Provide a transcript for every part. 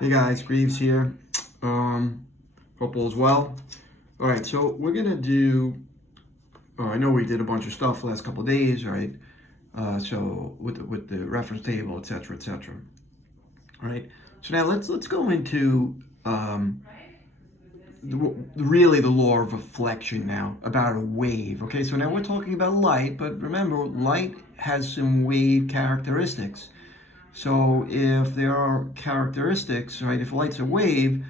Hey guys, Greaves here. Hope all's well. All right, so we're gonna do. I know we did a bunch of stuff the last couple of days, right? So with the reference table, etc., etc. All right. So now let's go into really the law of reflection now about a wave. Okay, so now we're talking about light, but remember, light has some wave characteristics. So if there are characteristics, right, if light's a wave,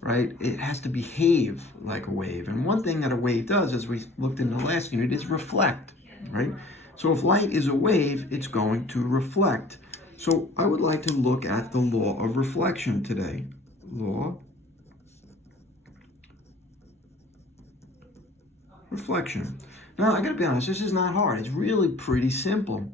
right, it has to behave like a wave. And one thing that a wave does, as we looked in the last unit, is reflect, right? So if light is a wave, it's going to reflect. So I would like to look at the law of reflection today. Law reflection. Now, I gotta be honest, this is not hard. It's really pretty simple,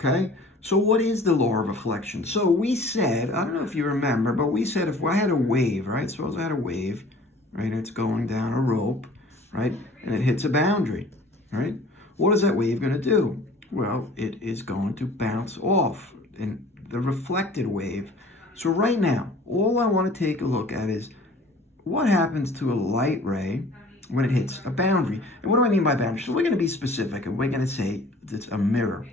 okay? So what is the law of reflection? So we said, I don't know if you remember, but we said if I had a wave, right? Suppose I had a wave, right? It's going down a rope, right? And it hits a boundary, right? What is that wave gonna do? Well, it is going to bounce off in the reflected wave. So right now, all I wanna take a look at is what happens to a light ray when it hits a boundary. And what do I mean by boundary? So we're going to be specific, and we're going to say it's a mirror.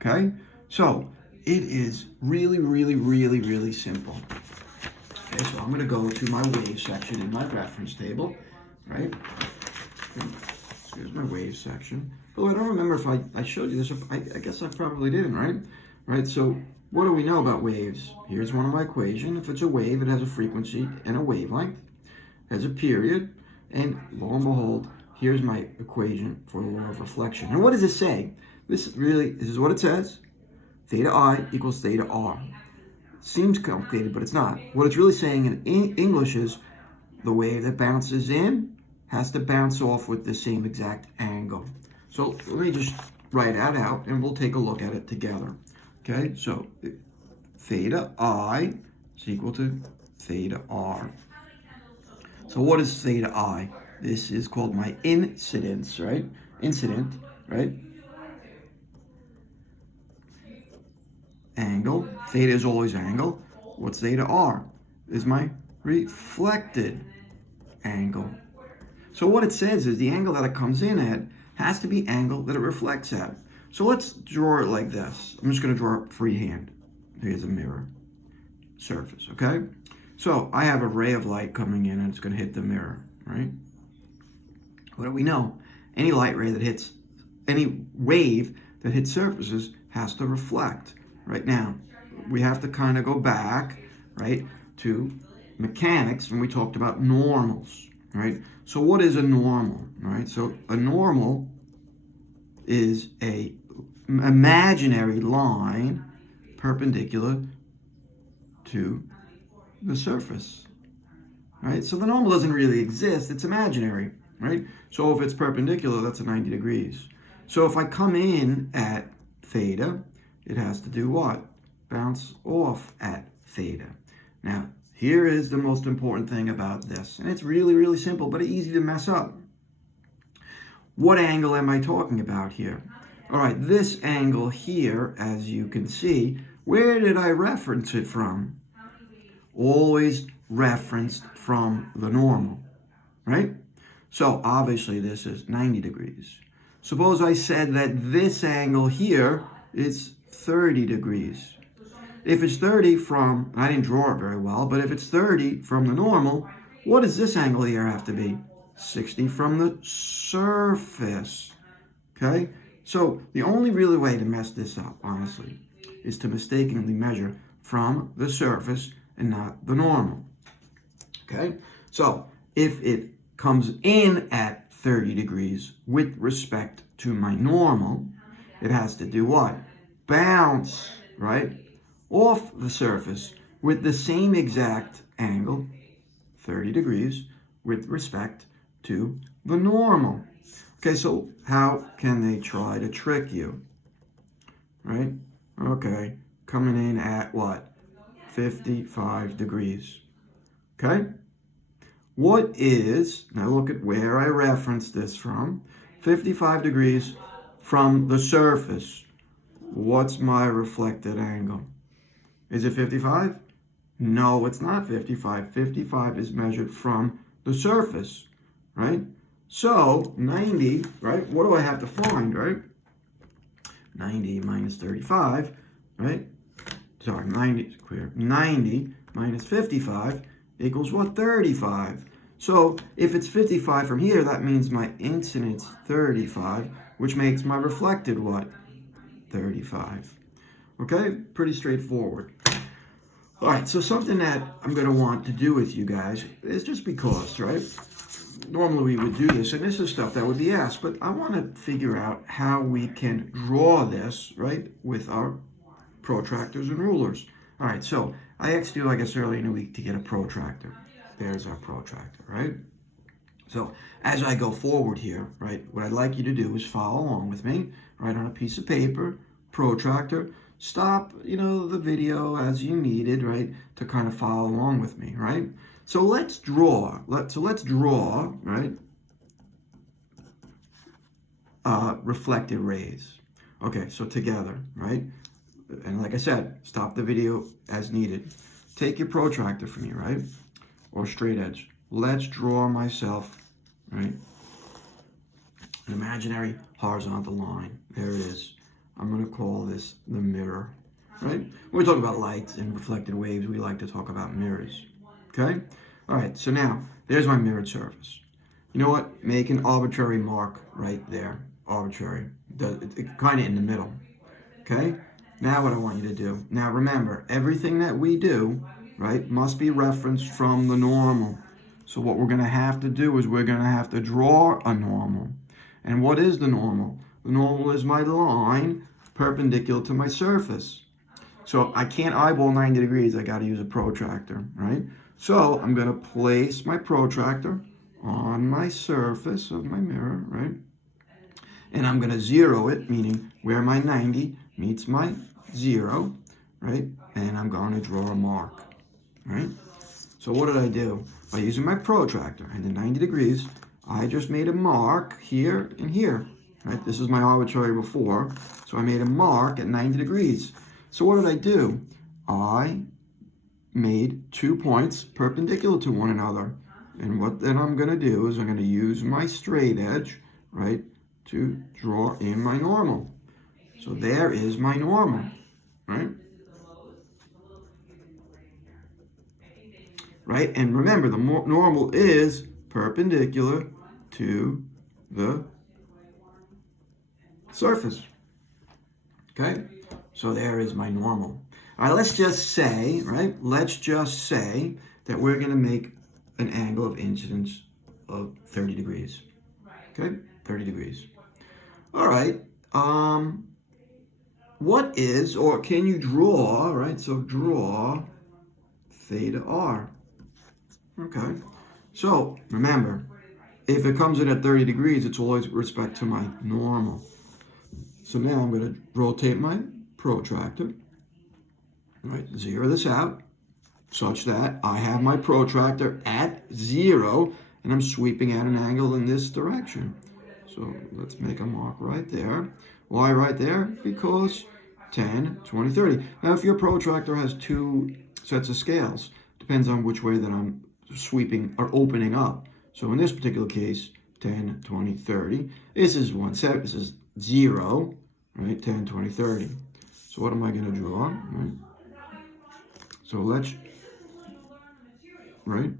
Okay? So it is really, really, really, really simple. Okay, so I'm going to go to my wave section in my reference table, right? So here's my wave section. Oh, I don't remember if I showed you this. I guess I probably didn't, right? Right, so what do we know about waves? Here's one of my equations. If it's a wave, it has a frequency and a wavelength, has a period, and lo and behold, here's my equation for the law of reflection. And what does it say? This is what it says. Theta I equals theta R. Seems complicated, but it's not. What it's really saying in English is the wave that bounces in has to bounce off with the same exact angle. So let me just write that out, and we'll take a look at it together. Okay, so theta I is equal to theta R. So what is theta I? This is called my incidence, right? Incident, right? Angle. Theta is always angle. What's theta R? Is my reflected angle. So what it says is the angle that it comes in at has to be angle that it reflects at. So let's draw it like this. I'm just going to draw it freehand. Here's a mirror surface, okay? So I have a ray of light coming in and it's going to hit the mirror, right? What do we know? Any light ray that hits, any wave that hits surfaces has to reflect. Right now, we have to kind of go back, right, to mechanics when we talked about normals, right? So what is a normal, right? So a normal is a imaginary line perpendicular to the surface, right? So the normal doesn't really exist, it's imaginary, right? So if it's perpendicular, that's a 90 degrees. So if I come in at theta, it has to do what? Bounce off at theta. Now, here is the most important thing about this, and it's really, really simple, but easy to mess up. What angle am I talking about here? All right, this angle here, as you can see, where did I reference it from? Always referenced from the normal, right? So obviously this is 90 degrees. Suppose I said that this angle here is 30 degrees. If it's 30 from, I didn't draw it very well, but if it's 30 from the normal, what does this angle here have to be? 60 from the surface, okay? So the only really way to mess this up, honestly, is to mistakenly measure from the surface and not the normal, okay? So if it comes in at 30 degrees with respect to my normal, it has to do what? Bounce, right, off the surface with the same exact angle, 30 degrees, with respect to the normal. Okay, so how can they try to trick you, right? Okay, coming in at what? 55 degrees, okay? What is, now look at where I referenced this from, 55 degrees from the surface. What's my reflected angle? Is it 55? No, it's not 55. 55 is measured from the surface, right? So 90, right? What do I have to find, right? 90 minus 35, right? Sorry, 90, clear. 90 minus 55 equals what? 35. So if it's 55 from here, that means my incidence 35, which makes my reflected what? 35. Okay, pretty straightforward. All right, so something that I'm going to want to do with you guys is just because, right? Normally we would do this, and this is stuff that would be asked, but I want to figure out how we can draw this, right, with our protractors and rulers. All right, so I asked you, I guess, earlier in the week to get a protractor. There's our protractor, right? So as I go forward here, right, what I'd like you to do is follow along with me, right, on a piece of paper, protractor. Stop, the video as you needed, right, to kind of follow along with me, right? So let's draw, right, reflected rays. Okay, so together, right? And like I said, stop the video as needed. Take your protractor from me, right? Or straight edge. Let's draw myself, right? An imaginary horizontal line. There it is. I'm going to call this the mirror, right? When we talk about light and reflected waves, we like to talk about mirrors, okay? All right, so now, there's my mirrored surface. You know what? Make an arbitrary mark right there. Arbitrary. Kind of in the middle, okay? Now what I want you to do. Now remember, everything that we do, right, must be referenced from the normal. So what we're going to have to do is we're going to have to draw a normal. And what is the normal? The normal is my line perpendicular to my surface. So I can't eyeball 90 degrees. I got to use a protractor, right? So I'm going to place my protractor on my surface of my mirror, right? And I'm going to zero it, meaning where my 90 meets my 0, right? And I'm going to draw a mark, right? So what did I do? By using my protractor and the 90 degrees, I just made a mark here and here, right? This is my arbitrary before, so I made a mark at 90 degrees. So what did I do? I made 2 points perpendicular to one another. And what then I'm going to do is I'm going to use my straight edge, right, to draw in my normal. So there is my normal, right? Right, and remember, the normal is perpendicular to the surface. Okay, so there is my normal. All right, let's just say, right, that we're going to make an angle of incidence of 30 degrees. Okay, 30 degrees. All right, what is, or can you draw, right, so draw theta r. Okay, so remember, if it comes in at 30 degrees, it's always with respect to my normal. So now I'm going to rotate my protractor, right, zero this out, such that I have my protractor at 0, and I'm sweeping at an angle in this direction. So let's make a mark right there. Why right there? Because 10, 20, 30. Now if your protractor has 2 sets of scales, depends on which way that I'm sweeping or opening up. So in this particular case, 10, 20, 30. This is 1 set, this is 0, right? 10, 20, 30. So what am I going to draw? Right? So let's, right,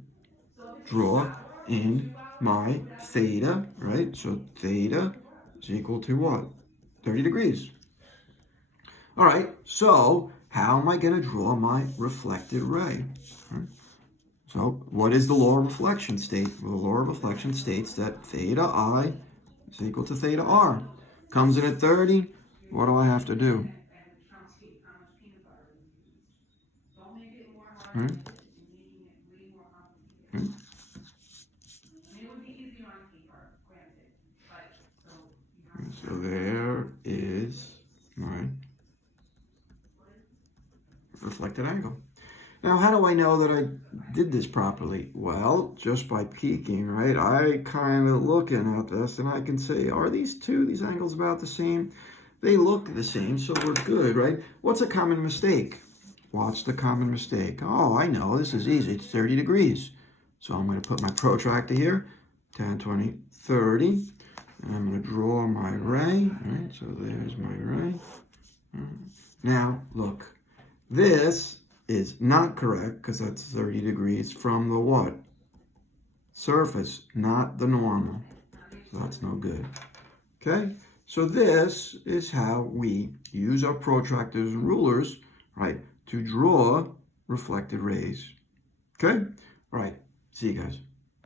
draw in my theta, right? So theta is equal to what? 30 degrees. All right, so how am I going to draw my reflected ray? Right? So what is the law of reflection state? Well, the law of reflection states that theta I is equal to theta r. Comes in at 30, what do I have to do? Right? Right? So there is my reflected angle. Now, how do I know that I did this properly? Well, just by peeking, right? I kind of looking at this and I can say, are these angles about the same? They look the same, so we're good, right? What's a common mistake? What's the common mistake? Oh, I know, this is easy. It's 30 degrees. So I'm going to put my protractor here, 10, 20, 30. And I'm going to draw my ray. Right, so there's my ray. Now, look. This is not correct because that's 30 degrees from the what? Surface, not the normal. So that's no good. Okay? So this is how we use our protractors and rulers, right, to draw reflected rays. Okay? All right. See you guys.